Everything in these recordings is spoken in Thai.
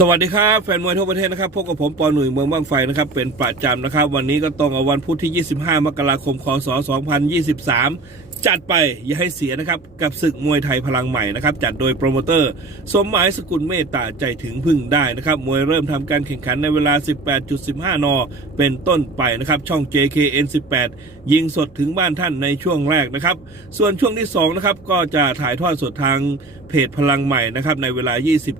สวัสดีครับ แฟนมวยทั่วประเทศนะครับพบกับผมปอหนุ่ยเมืองบ้างไฟนะครับเป็นประจำนะครับ วันนี้ก็ตรงกับวันพุธที่ 25 มกราคมคศ2023 จัดไปอย่าให้เสียนะครับ กับศึกมวยไทยพลังใหม่นะครับ จัดโดยโปรโมเตอร์ สมหมายสกุลเมตตาใจถึงพึ่งได้นะครับ มวยเริ่มทำการแข่งขันในเวลา 18.15 น เป็นต้นไปนะครับ ช่อง JKN 18 ยิงสดถึงบ้านท่านในช่วงแรกนะครับ ส่วนช่วงที่2นะครับก็จะถ่ายทอดสดทางเพจพลังใหม่นะครับในเวลา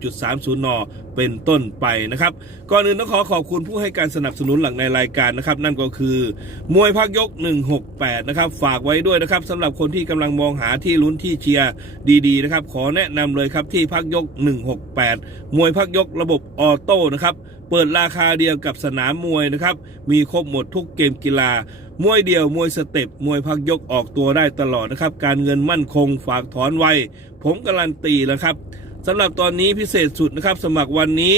20.30 น เป็นต้นไปนะครับ ก่อนอื่นต้องขอขอบคุณผู้ให้การสนับสนุนหลักในรายการนะครับ นั่นก็คือ มวยพักยก 168 นะครับ ฝากไว้ด้วยนะครับสำหรับคนที่กำลังมองหาที่ลุ้นที่เชียร์ดีๆนะครับ ขอแนะนำเลยครับที่พักยก 168 มวยพักยกระบบออโต้นะครับเปิดราคาเดียวกับสนามมวยนะครับ มีครบหมดทุกเกมกีฬา มวยเดียว มวยสเต็ป มวยพักยกออกตัวได้ตลอดนะครับ การเงินมั่นคงฝากถอนไว ผมการันตีแล้วครับ สำหรับตอนนี้พิเศษสุดนะครับสมัครวันนี้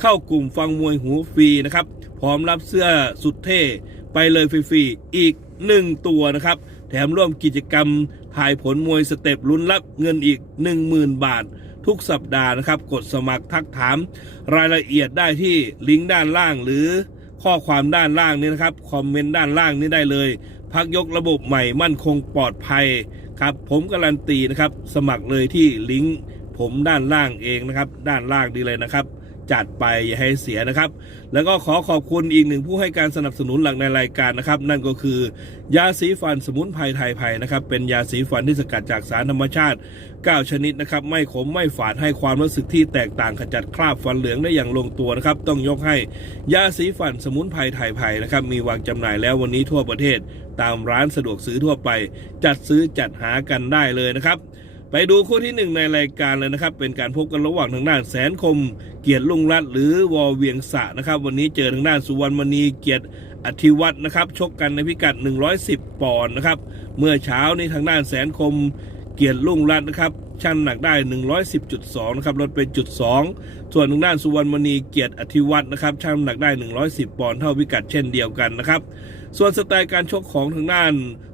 เข้ากลุ่มฟังมวยหูฟรีนะครับ พร้อมรับเสื้อสุดเท่ไปเลยฟรีๆอีก 1 ตัวนะครับ แถมร่วมกิจกรรมทายผลมวยสเต็ปลุ้นรับเงินอีก 10,000 บาท ทุกสัปดาห์นะครับ กดสมัครทักถามรายละเอียดได้ที่ลิงก์ด้านล่างหรือข้อความด้านล่างนี้นะครับ คอมเมนต์ด้านล่างนี้ได้เลย พักยกระบบใหม่มั่นคงปลอดภัยครับ ผมการันตีนะครับ สมัครเลยที่ลิงก์ ผมด้านล่างเองนะครับ ด้านล่างดีเลยนะครับ จัดไปอย่าให้เสียนะครับ แล้วก็ขอขอบคุณอีกหนึ่งผู้ให้การสนับสนุนหลักในรายการนะครับ นั่นก็คือยาสีฟันสมุนไพรไทยไพรนะครับ เป็นยาสีฟันที่สกัดจากสารธรรมชาติ 9 ชนิดนะครับ ไม่ขมไม่ฝาดให้ความรู้สึกที่แตกต่างขจัดคราบฟันเหลืองได้อย่างลงตัวนะครับ ต้องยกให้ยาสีฟันสมุนไพรไทยไพรนะครับ มีวางจำหน่ายแล้ววันนี้ทั่วประเทศ ตามร้านสะดวกซื้อทั่วไป จัดซื้อจัดหากันได้เลยนะครับ ไปดูคู่ที่หนึ่งในรายการเลยนะครับ เป็นการพบกันระหว่างทางด้านแสนคม เกียรติลุงรัตน์หรือวอเวียงสะนะครับ วันนี้เจอทางด้านสุวรรณมณีเกียรติอธิวัฒน์นะครับ ชกกันในพิกัด 110 ปอนด์นะครับ เมื่อเช้านี้ทางด้านแสนคม เกียรติลุงรัตน์นะครับชั่งน้ำหนักได้ 110.2 นะครับลดเป็นจุด 2 ส่วนทางด้านสุวรรณมณีเกียรติอธิวัฒน์นะครับชั่งน้ำหนักได้ 110 ปอนด์เท่าพิกัดเช่นเดียวกันนะครับ ส่วนสไตล์การชกของทางด้าน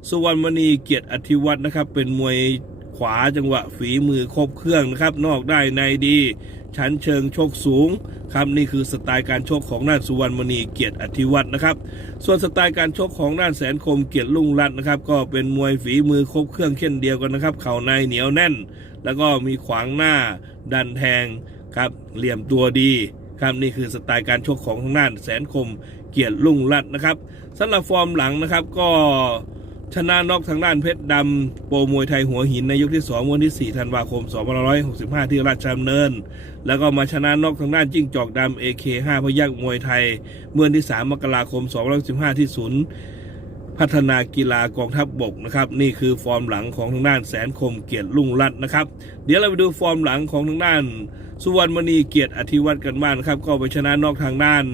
สุวรรณมณีเกียรติอธิวัฒน์นะครับเป็นมวย ขวาจังหวะฝีมือครบเครื่องนะครับ นอกได้ในดี ชั้นเชิงชกสูงครับนี่คือสไตล์การชกของด้านสุวรรณมณีเกียรติอธิวัฒน์นะครับ ส่วนสไตล์การชกของด้านแสนคมเกียรติลุ่งรัตน์นะครับ ก็เป็นมวยฝีมือครบเครื่องเช่นเดียวกันนะครับ เข่าในเหนียวแน่น แล้วก็มีขวางหน้าดันแทงครับเหลี่ยมตัวดีครับนี่คือสไตล์การชกของทางด้านแสนคมเกียรติลุ่งรัตน์นะครับสำหรับฟอร์มหลังนะครับก็ ชนะนอกทางด้านเพชรดำโปรมวยไทยหัวหินในยกที่ 2 วันที่ 4 ธันวาคม 2565 ที่ราชดำเนิน แล้วก็มาชนะนอกทางด้านจิ้งจอกดำ AK5 พยักมวยไทย เมื่อวันที่ 3 มกราคม 2565 ที่ศูนย์พัฒนากีฬากองทัพบบกนะครับ นี่คือฟอร์มหลังของทางด้านแสนคมเกียรติลุ่งรัตน์นะครับ เดี๋ยวเราไปดูฟอร์มหลังของทางด้าน สุวรรณมณีเกียรติอธิวัฒน์กันบ้างนะครับ ก็ไปชนะนอกทางด้าน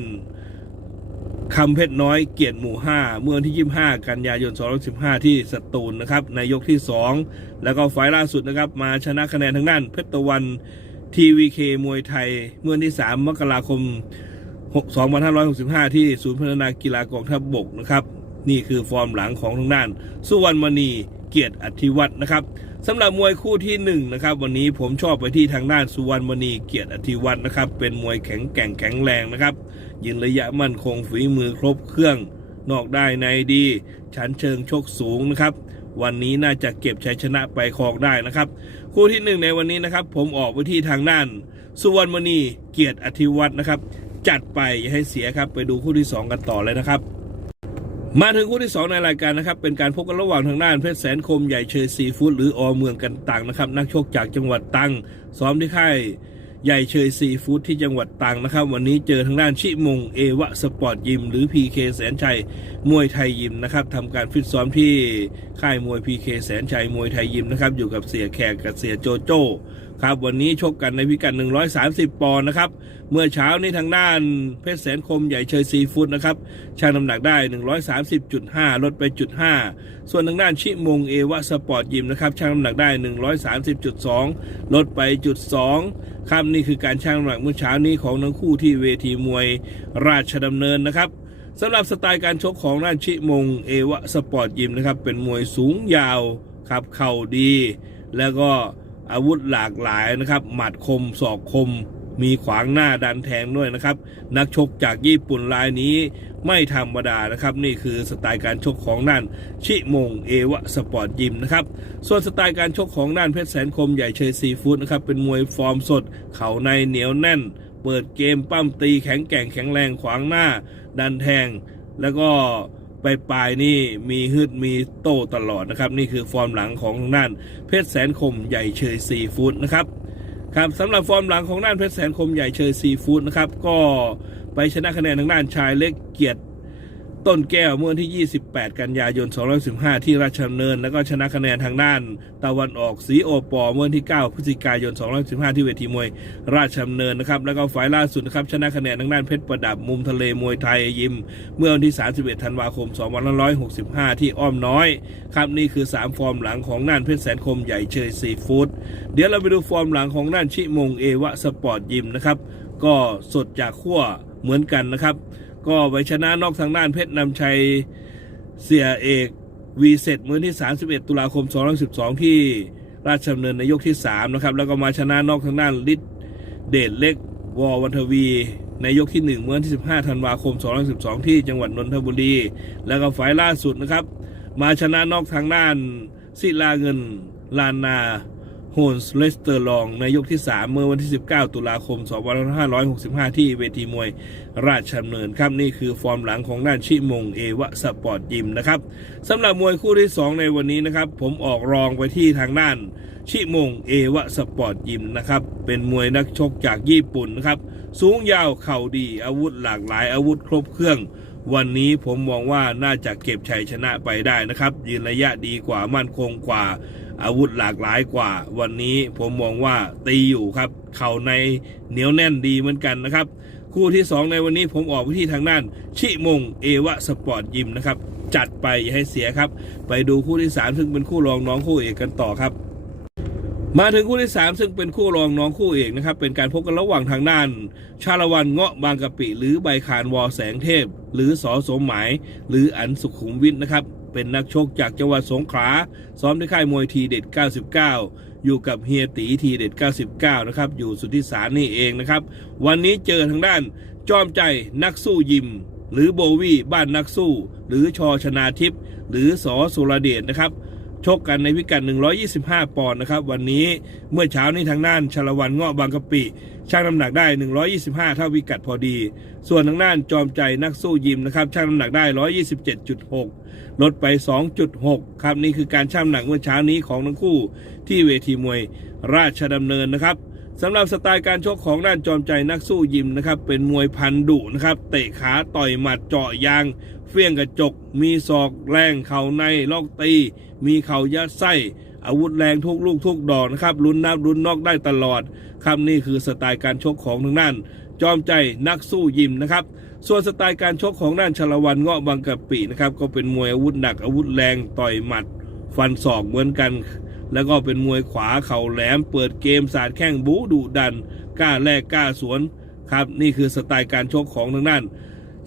คำเพชรน้อยเกียรติหมู่ 5 เมื่อวันที่ 25 กันยายน 2015 ที่สตูลนะครับในยกที่ 2 แล้วก็ไฟล์ล่าสุดนะครับ มาชนะคะแนนทางด้านเพชรตะวันทีวีเคมวยไทย เมื่อวันที่ 3 มกราคม 2565 ที่ศูนย์พัฒนากีฬากองทัพบบกนะครับ นี่คือฟอร์มหลังของทางด้าน สุวรรณมณีเกียรติอธิวัฒน์นะครับสำหรับมวยคู่ที่1นะครับวันนี้ผมชอบไปที่ทางด้านสุวรรณมณีเกียรติอธิวัฒน์นะครับเป็นมวยแข็งแกร่งแข็งแรงนะครับยืนระยะมั่นคงฝีมือครบเครื่อง นอกได้ในดี ชั้นเชิงชกสูงนะครับวันนี้น่าจะเก็บชัยชนะไปครองได้นะครับ คู่ที่หนึ่งในวันนี้นะครับ ผมออกไปที่ทางด้าน สุวรรณมณีเกียรติอธิวัฒน์นะครับ จัดไปอย่าให้เสียครับไปดูคู่ที่สองกันต่อเลยนะครับ มาถึงคู่ที่ 2 ในรายการนะครับ เป็นการพบกันระหว่างทางด้านเพชรแสนคมใหญ่เชยซีฟู้ดหรืออเมืองกันตังนะครับ นักชกจากจังหวัดตังซ้อมที่ค่ายใหญ่เชยซีฟู้ดที่จังหวัดตรังนะครับ วันนี้เจอทางด้านชิมงเอวะสปอร์ตยิม หรือ PK แสนชัยมวยไทยยิมนะครับทำการฟิตซ้อมที่ค่ายมวย PK แสนชัยมวยไทยยิมนะครับอยู่กับเสียแขกกับเสียโจโจ้ ครับวันนี้ชกกันในพิกัด 130 ปอนด์นะครับ เมื่อเช้านี้ทางด้านเพชรแสนคมใหญ่เชยซีฟู้ดนะครับชั่งน้ำหนักได้ 130.5 ลดไปจุด5ส่วนทางด้านชิมงเอวะสปอร์ตยิมนะครับชั่งน้ำหนักได้ 130.2 ลดไปจุด2ครับนี่คือการชั่งน้ำหนักเมื่อเช้านี้ของทั้งคู่ที่เวทีมวยราชดำเนินนะครับสำหรับสไตล์การชกของด้านชิมงเอวะสปอร์ตยิมนะครับเป็นมวยสูงยาวครับเข่าดี แล้วก็ อาวุธหลากหลายนะครับหมัดคมศอกคม มีขวางหน้าดันแทงด้วยนะครับ นักชกจากญี่ปุ่นรายนี้ไม่ธรรมดานะครับ นี่คือสไตล์การชกของนั่นชิมงเอวะสปอร์ตยิมนะครับ ส่วนสไตล์การชกของนั่นเพชรแสนคมใหญ่เชยซีฟู้ดนะครับเป็นมวยฟอร์มสด เข่าในเหนียวแน่น เปิดเกมปั้มตีแข็งแกร่งแข็งแรงขวางหน้า ดันแทงแล้วก็ ปลายปลายนี่มีฮึดมีโต้ตลอดนะครับ นี่คือฟอร์มหลังของน่านเพชรแสนคมใหญ่เชยซีฟู้ดนะครับครับสำหรับฟอร์มหลังของน่านเพชรแสนคมใหญ่เชยซีฟู้ดนะครับก็ไปชนะคะแนนทางด้านชายเล็กเกียรติ ต้นแก้วเมื่อวันที่ 28 กันยายน 2515 ที่ราชดำเนิน แล้วก็ชนะคะแนนทางด้าน ตะวันออกสีโอปอเมื่อวันที่ 9 พฤศจิกายน 2515 ที่เวทีมวยราชดำเนินนะครับ แล้วก็ฝ่ายล่าสุดนะครับชนะคะแนนทางด้านเพชรประดับมุมทะเลมวยไทยยิม เมื่อวันที่ 31 ธันวาคม 2565 ที่อ้อมน้อย ครับนี่คือ 3 ฟอร์มหลังของน่านเพชรแสนคมใหญ่เชยซีฟู้ดเดี๋ยวเราไปดูฟอร์มหลังของน่านชิมงเอวะสปอร์ตยิมนะครับก็สดจากขั้วเหมือนกันนะครับ ก็ไปชนะนอกทางด้านเพชรนำชัยเสียเอกวีเซตเมื่อวันที่ 31 ตุลาคม 2012 ที่ราชดำเนินในยกที่ 3 นะครับ แล้วก็มาชนะนอกทางด้านลิศเดชเล็กวอวันทวี ในยกที่ 1 เมื่อวันที่ 15 ธันวาคม 2012 ที่จังหวัดนนทบุรี แล้วก็ฝ่ายล่าสุดนะครับ มาชนะนอกทางด้านศิลาเงินลานนา โฮนส์เลสเตอร์ลองในยกที่ 3 เมื่อวันที่ 19 ตุลาคม 2565 ที่เวทีมวยราชดำเนินครับ นี่คือฟอร์มหลังของด้านชิมง เอวะสปอร์ตยิมนะครับสำหรับมวยคู่ที่ 2 ในวันนี้นะครับ ผมออกรองไปที่ทางด้านชิมง เอวะสปอร์ตยิมนะครับ เป็นมวยนักชกจากญี่ปุ่นนะครับ สูงยาวเข่าดีอาวุธหลากหลายอาวุธครบเครื่อง วันนี้ผมมองว่าน่าจะเก็บชัยชนะไปได้นะครับ ยืนระยะดีกว่ามั่นคงกว่า อาวุธหลากหลายกว่า วันนี้ผมมองว่าตีอยู่ครับ เข่าในเหนียวแน่นดีเหมือนกันนะครับ คู่ที่ 2 ในวันนี้ผมออกไปที่ทางด้าน ชิมงเอวะสปอร์ตยิมนะครับจัดไปอย่าให้เสียครับ ไปดูคู่ที่ 3 ซึ่งเป็นคู่รองน้องคู่เอกกันต่อครับ มาถึงคู่ที่ 3 ซึ่งเป็นคู่รองน้องคู่เอกนะครับ เป็นการพบกันระหว่างทางด้าน ชาละวันเงาะบางกะปิ หรือใบขานวอแสงเทพ หรือสอสมหมาย หรืออันสุขุมวิทนะครับ เป็นนักชกจากจังหวัดสงขลาซ้อมที่ค่ายมวยทีเด็ด 99 อยู่กับเฮียตีทีเด็ด 99 นะครับ อยู่สุทธิสารนี่เองนะครับ วันนี้เจอทางด้านจอมใจนักสู้ยิม หรือโบวี่บ้านนักสู้ หรือชอชนาทิพย์หรือสอสุรเดชนะครับ ชกกันในพิกัด 125 ปอนด์นะครับ วันนี้เมื่อเช้านี้ทางด้านชลวันเงาะบางกะปิชั่งน้ำหนักได้ 125 เท่าพิกัดพอดี ส่วนทางด้านจอมใจนักสู้ยิมนะครับชั่งน้ำหนักได้ 127.6 ลดไป 2.6 ครับนี่คือการชั่งน้ำหนักเมื่อเช้านี้ของทั้งคู่ที่เวทีมวยราชดำเนินนะครับสำหรับสไตล์การชกของด้านจอมใจนักสู้ยิมนะครับเป็นมวยพันดุนะครับเตะขาต่อยหมัดเจาะยาง เฟี้ยงกระจก มีศอกแรงเข่าในลอกตี มีเข่ายัดไส้อาวุธแรงทุกลูกทุกดอกนะครับลุ้นนับลุ้นนอกได้ตลอดครับนี่คือสไตล์การชกของทางด้าน จอมใจนักสู้ยิมนะครับ ส่วนสไตล์การชกของด้านชลวันเงาะบางกะปินะครับก็เป็นมวยอาวุธหนักอาวุธแรงต่อยหมัด ฟันศอกเหมือนกัน แล้วก็เป็นมวยขวาเข่าแหลม เปิดเกมสาดแข้งบูดุดันกล้าแลกกล้าสวนครับนี่คือสไตล์การชกของทางด้าน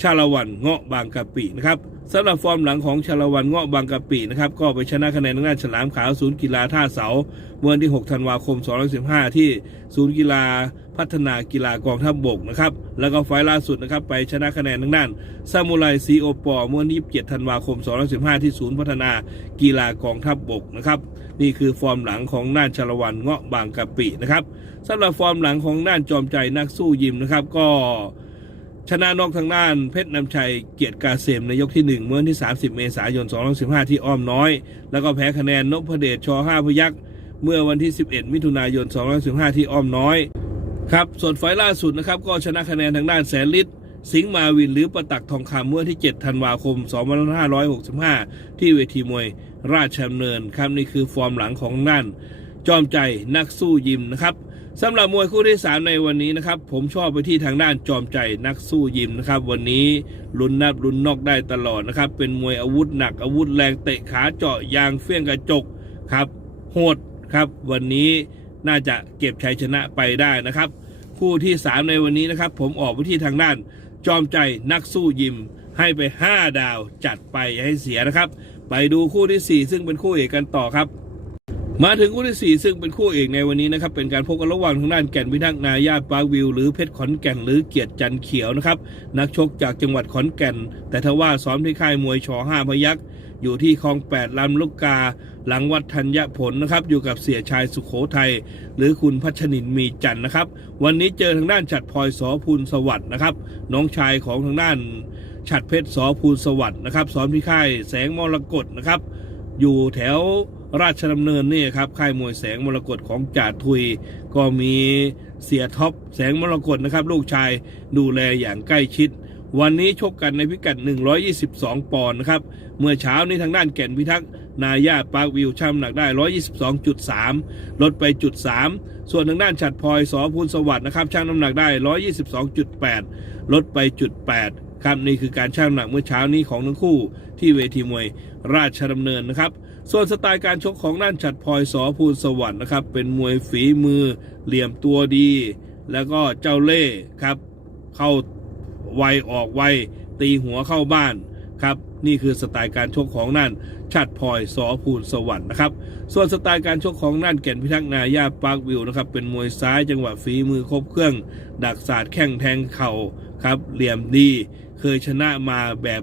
ชาละวันเงาะบางกะปินะครับสำหรับฟอร์มหลังของชาละวันเงาะบางกะปินะครับก็ไปชนะคะแนนทางด้านฉลามขาวศูนย์กีฬาท่าเสาเมื่อวันที่ 6 ธันวาคม 2015 ที่ศูนย์กีฬาพัฒนากีฬากองทัพบบกนะครับแล้วก็ไฟล์ล่าสุดนะครับไปชนะคะแนนทางด้านซามูไรซีโอปอเมื่อวันที่ 27 ธันวาคม 2015 ที่ศูนย์พัฒนากีฬากองทัพบบกนะครับนี่คือฟอร์มหลังของด้านชาละวันเงาะบางกะปินะครับสำหรับฟอร์มหลังของด้านจอมใจนักสู้ยิมนะครับก็ ชนะนอกทางด้านเพชรนำชัยเกียรติกาเสมในยกที่ 1 เมื่อวันที่ 30 เมษายน 2015 ที่อ้อมน้อย แล้วก็แพ้คะแนนนพเดชช5พยักษ์เมื่อวันที่ 11 มิถุนายน 2015 ที่อ้อมน้อยครับส่วนไฟล่าสุดนะครับก็ชนะคะแนนทางด้านแสนฤทธิ์สิงห์มาวินหรือประตักทองคำเมื่อที่ 7 ธันวาคม 2565 ที่เวทีมวยราชดำเนินครับนี่คือฟอร์มหลังของด้าน จอมใจนักสู้ยิมนะครับสำหรับมวยคู่ที่ 3 ในวันนี้นะครับ ผมชอบไปที่ทางด้านจอมใจนักสู้ยิมนะครับ วันนี้ลุนนับลุนนอกได้ตลอดนะครับ เป็นมวยอาวุธหนักอาวุธแรงเตะขาเจาะยางเฟี้ยงกระจกครับ โหดครับ วันนี้น่าจะเก็บชัยชนะไปได้นะครับ คู่ที่ 3 ในวันนี้นะครับ ผมออกไปที่ทางด้านจอมใจนักสู้ยิม ให้ไป 5 ดาวจัดไปอย่าให้เสียนะครับ ไปดูคู่ที่ 4 ซึ่งเป็นคู่เอกกันต่อครับ มาถึงคู่ที่สี่ซึ่งเป็นคู่เอกในวันนี้นะครับ เป็นการพบกันระหว่างทางด้านแก่นพิทักษ์นาญาปาร์ควิว หรือเพชรขอนแก่นหรือเกียรติจันเขียวนะครับ นักชกจากจังหวัดขอนแก่น แต่ทว่าซ้อมที่ค่ายมวยชอห้าพยักษ์อยู่ที่คลองแปดลำลูกกา หลังวัดธัญผลนะครับ อยู่กับเสียชายสุขโขทัยหรือคุณพัชนินมีจันนะครับ วันนี้เจอทางด้านฉัดพลอยสอภูลสวัสด์นะครับ น้องชายของทางด้านฉัดเพชรสอภูลสวัสด์นะครับซ้อมที่ค่ายแสงมรกตนะครับ อยู่แถว ราชดำเนินนี่ครับค่ายมวยแสงมรกตของจ่าทุย ก็มีเสียท็อปแสงมรกตนะครับ ลูกชายดูแลอย่างใกล้ชิด วันนี้ชกกันในพิกัด 122 ปอนด์นะครับ เมื่อเช้านี้ทางด้านแก่นพิทักษ์นาญาปาร์ควิวช่างน้ำหนักได้ 122.3 ลดไปจุด3ส่วนทางด้านฉัดพลอยสอภูลสวัสด์นะครับช่างน้ำหนักได้ 122.8 ลดไปจุด8 ครับนี่คือการช่างน้ำหนักเมื่อเช้านี้ของทั้งคู่ที่เวทีมวยราชดำเนินนะครับ ส่วนสไตล์การชกของด้านฉัดพลอยสอภูลสวัสด์นะครับ เป็นมวยฝีมือ เหลี่ยมตัวดี แล้วก็เจ้าเล่ห์ครับ เข้าไวออกไวตีหัวเข้าบ้านครับนี่คือสไตล์การชกของนั่นชัดพลอยสอภูลสวรรค์นะครับ ส่วนสไตล์การชกของนั่นแก่นพิทักษ์นาญาปาร์ควิวนะครับ เป็นมวยซ้ายจังหวะฝีมือครบเครื่อง ดักศาสตร์แข้งแทงเข่าครับ เหลี่ยมดี เคยชนะมาแบบ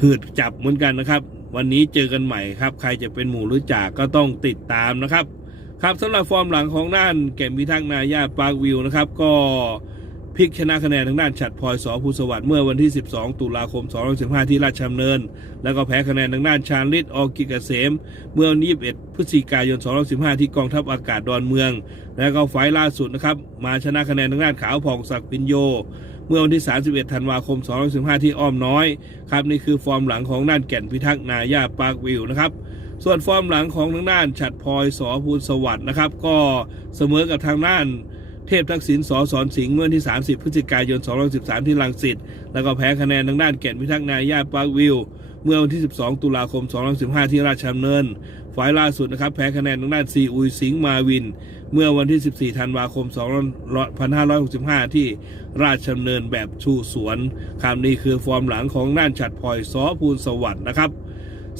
หืดจับเหมือนกันนะครับ วันนี้เจอกันใหม่ครับ ใครจะเป็นหมู่หรือจากก็ต้องติดตามนะครับ ครับสำหรับฟอร์มหลังของด้านแก่นพิทักษ์นาญาปาร์ควิวนะครับ ก็พลิกชนะคะแนนทางด้านฉัดพลอยสอภูสวัสดิ์เมื่อวันที่ 12 ตุลาคม2015 ที่ราชดำเนิน แล้วก็แพ้คะแนนทางด้านชาญฤทธิ์ออกิกเกษม เมื่อวันที่21พฤศจิกายน2015 ที่กองทัพอากาศดอนเมือง แล้วก็ไฟล์ล่าสุดนะครับ มาชนะคะแนนทางด้านขาวผ่องศักดิ์ปิญโย เมื่อวันที่ 31 ธันวาคม 2515 ที่อ้อมน้อยครับนี่คือฟอร์มหลังของด้านแก่นพิทักษ์นาญาปาร์ควิวนะครับส่วนฟอร์มหลังของทางด้านฉัดพลอยสอภูลสวัสดิ์นะครับ ก็เสมอกับทางด้านเทพทักษิณสอสอนสิงห์เมื่อวันที่ 30 พฤศจิกายน2013 ที่ลังสิตแล้วก็แพ้คะแนนทางด้านแก่นพิทักษ์นายญาปาร์ควิว เมื่อวันที่ 12 ตุลาคม 2015 ที่ราชดำเนินฝ่ายล่าสุดนะครับแพ้คะแนนทางด้านซีอุยสิงห์มาวิน เมื่อวันที่ 14 ธันวาคม 2565 ที่ราชดำเนินแบบชูสวนคำนี้คือฟอร์มหลังของด้านฉัดพลอยสอภูลสวัสดิ์นะครับ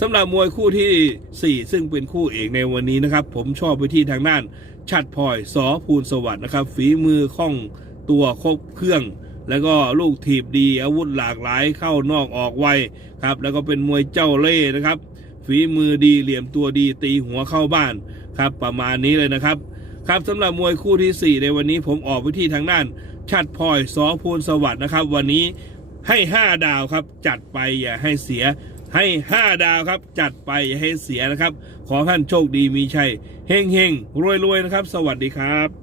สำหรับมวยคู่ที่ 4 ซึ่งเป็นคู่เอกในวันนี้นะครับ ผมชอบไปที่ทางด้าน ชัดพลอยสอภูลสวัสดิ์นะครับ ฝีมือคล่องตัวครบเครื่อง แล้วก็ลูกถีบดีอาวุธหลากหลายเข้านอกออกไวครับ แล้วก็เป็นมวยเจ้าเล่ห์นะครับ ฝีมือดีเหลี่ยมตัวดีตีหัวเข้าบ้านครับ ประมาณนี้เลยนะครับ ครับสำหรับมวยคู่ที่ 4 ในวันนี้ผมออกไปที่ทางด้านชัดพลอยสอภูลสวัสดิ์นะครับ วันนี้ให้ 5 ดาวครับ จัดไปอย่าให้เสียให้ 5 ดาวครับ จัดไปอย่าให้เสียนะครับ ขอท่านโชคดีมีชัยเฮงเฮงรวยรวยนะครับ สวัสดีครับ